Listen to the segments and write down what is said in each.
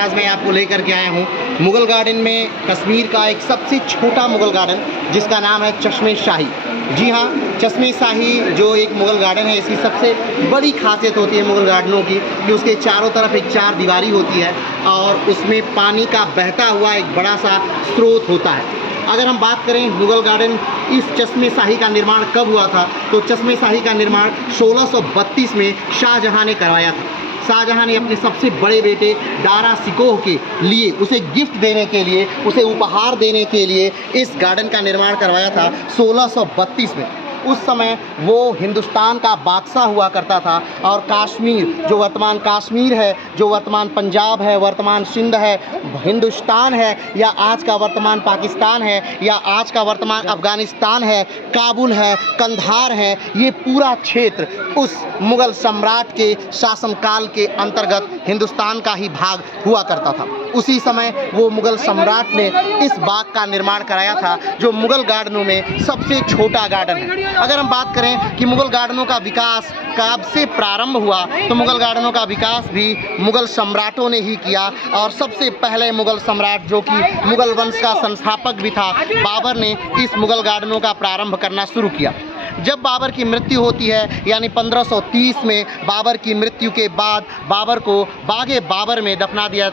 आज मैं आपको लेकर के आया हूँ मुग़ल गार्डन में कश्मीर का एक सबसे छोटा मुग़ल गार्डन जिसका नाम है चश्मे शाही। जी हाँ, चश्मे शाही जो एक मुग़ल गार्डन है, इसकी सबसे बड़ी खासियत होती है मुग़ल गार्डनों की कि उसके चारों तरफ एक चार दीवारी होती है और उसमें पानी का बहता हुआ एक बड़ा सा स्रोत होता है। अगर हम बात करें मुग़ल गार्डन इस चश्मे शाही का निर्माण कब हुआ था, तो चश्मे शाही का निर्माण 1632 में शाहजहाँ ने करवाया था। शाहजहाँ ने अपने सबसे बड़े बेटे दारा शिकोह के लिए, उसे गिफ्ट देने के लिए, उसे उपहार देने के लिए इस गार्डन का निर्माण करवाया था 1632 में। उस समय वो हिंदुस्तान का बादशाह हुआ करता था और कश्मीर, जो वर्तमान कश्मीर है, जो वर्तमान पंजाब है, वर्तमान सिंध है, हिंदुस्तान है, या आज का वर्तमान पाकिस्तान है, या आज का वर्तमान अफ़गानिस्तान है, काबुल है, कंधार है, ये पूरा क्षेत्र उस मुग़ल सम्राट के शासनकाल के अंतर्गत हिंदुस्तान का ही भाग हुआ करता था। उसी समय वो मुग़ल सम्राट ने इस बाग का निर्माण कराया था जो मुग़ल गार्डनों में सबसे छोटा गार्डन है। अगर हम बात करें कि मुग़ल गार्डनों का विकास कब से प्रारंभ हुआ, तो मुग़ल गार्डनों का विकास भी मुग़ल सम्राटों ने ही किया। और सबसे पहले मुग़ल सम्राट, जो कि मुग़ल वंश का संस्थापक भी था, बाबर ने इस मुग़ल गार्डनों का प्रारंभ करना शुरू किया। जब बाबर की मृत्यु होती है, यानी 1530 में बाबर की मृत्यु के बाद बाबर को बागे बाबर में दफना दिया,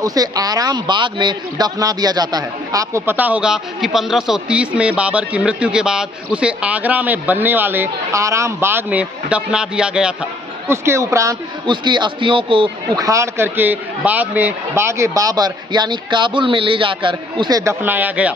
उसे आराम बाग में दफना दिया जाता है। आपको पता होगा कि 1530 में बाबर की मृत्यु के बाद उसे आगरा में बनने वाले आराम बाग में दफना दिया गया था। उसके उपरांत उसकी अस्थियों को उखाड़ करके बाद में बागे बाबर यानी काबुल में ले जाकर उसे दफनाया गया।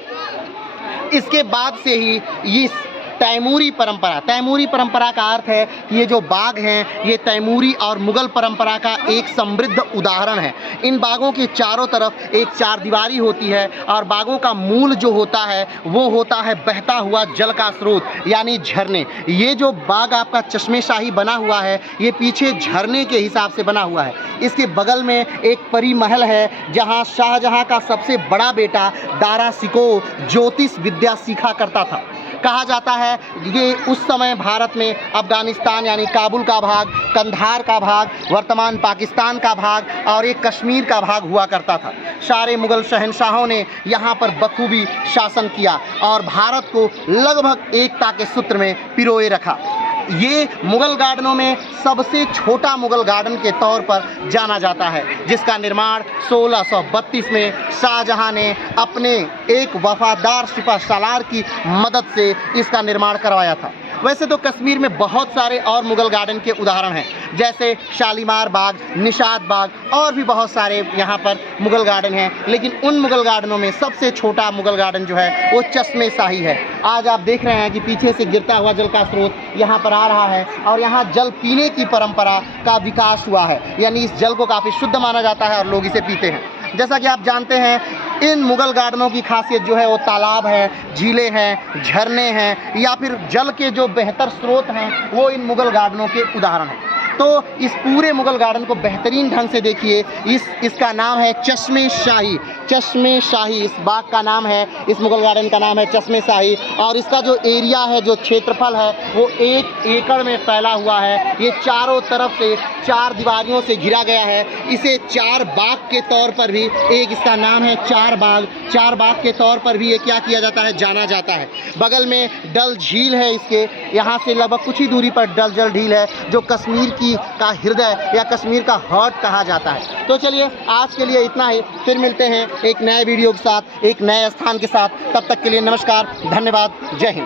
इसके बाद से ही इस तैमूरी परंपरा का अर्थ है कि ये जो बाग हैं ये तैमूरी और मुग़ल परंपरा का एक समृद्ध उदाहरण है। इन बागों के चारों तरफ एक चार दीवारी होती है और बागों का मूल जो होता है वो होता है बहता हुआ जल का स्रोत यानी झरने। ये जो बाग आपका चश्मे शाही बना हुआ है ये पीछे झरने के हिसाब से बना हुआ है। इसके बगल में एक परी महल है जहाँ शाहजहाँ का सबसे बड़ा बेटा दारा शिकोह ज्योतिष विद्या सीखा करता था। कहा जाता है ये उस समय भारत में अफ़गानिस्तान यानी काबुल का भाग, कंधार का भाग, वर्तमान पाकिस्तान का भाग और एक कश्मीर का भाग हुआ करता था। सारे मुग़ल शहंशाहों ने यहाँ पर बखूबी शासन किया और भारत को लगभग एकता के सूत्र में पिरोए रखा। ये मुग़ल गार्डनों में सबसे छोटा मुग़ल गार्डन के तौर पर जाना जाता है, जिसका निर्माण 1632 में शाहजहाँ ने अपने एक वफादार सिपह सालार की मदद से इसका निर्माण करवाया था। वैसे तो कश्मीर में बहुत सारे और मुग़ल गार्डन के उदाहरण हैं, जैसे शालीमार बाग, निशात बाग और भी बहुत सारे यहाँ पर मुग़ल गार्डन हैं, लेकिन उन मुग़ल गार्डनों में सबसे छोटा मुग़ल गार्डन जो है वो चश्मे शाही है। आज आप देख रहे हैं कि पीछे से गिरता हुआ जल का स्रोत यहाँ पर आ रहा है और यहाँ जल पीने की परंपरा का विकास हुआ है, यानी इस जल को काफ़ी शुद्ध माना जाता है और लोग इसे पीते हैं। जैसा कि आप जानते हैं इन मुग़ल गार्डनों की खासियत जो है वो तालाब है, झीलें हैं, झरने हैं या फिर जल के जो बेहतर स्रोत हैं वो इन मुग़ल गार्डनों के उदाहरण हैं। तो इस पूरे मुग़ल गार्डन को बेहतरीन ढंग से देखिए। इसका नाम है चश्मे शाही। चश्मे शाही इस बाग का नाम है, इस मुग़ल गार्डन का नाम है चश्मे शाही। और इसका जो एरिया है, जो क्षेत्रफल है वो 1 एकड़ में फैला हुआ है। ये चारों तरफ से चार दीवारियों से घिरा गया है। इसे चार बाग के तौर पर भी, एक इसका नाम है चार बाग के तौर पर भी ये क्या किया जाता है, जाना जाता है। बगल में डल झील है, इसके यहाँ से लगभग कुछ ही दूरी पर डल झील है जो कश्मीर का हृदय या कश्मीर का हार्ट कहा जाता है। तो चलिए आज के लिए इतना ही, फिर मिलते हैं एक नए वीडियो के साथ, एक नए स्थान के साथ। तब तक के लिए नमस्कार, धन्यवाद, जय हिंद।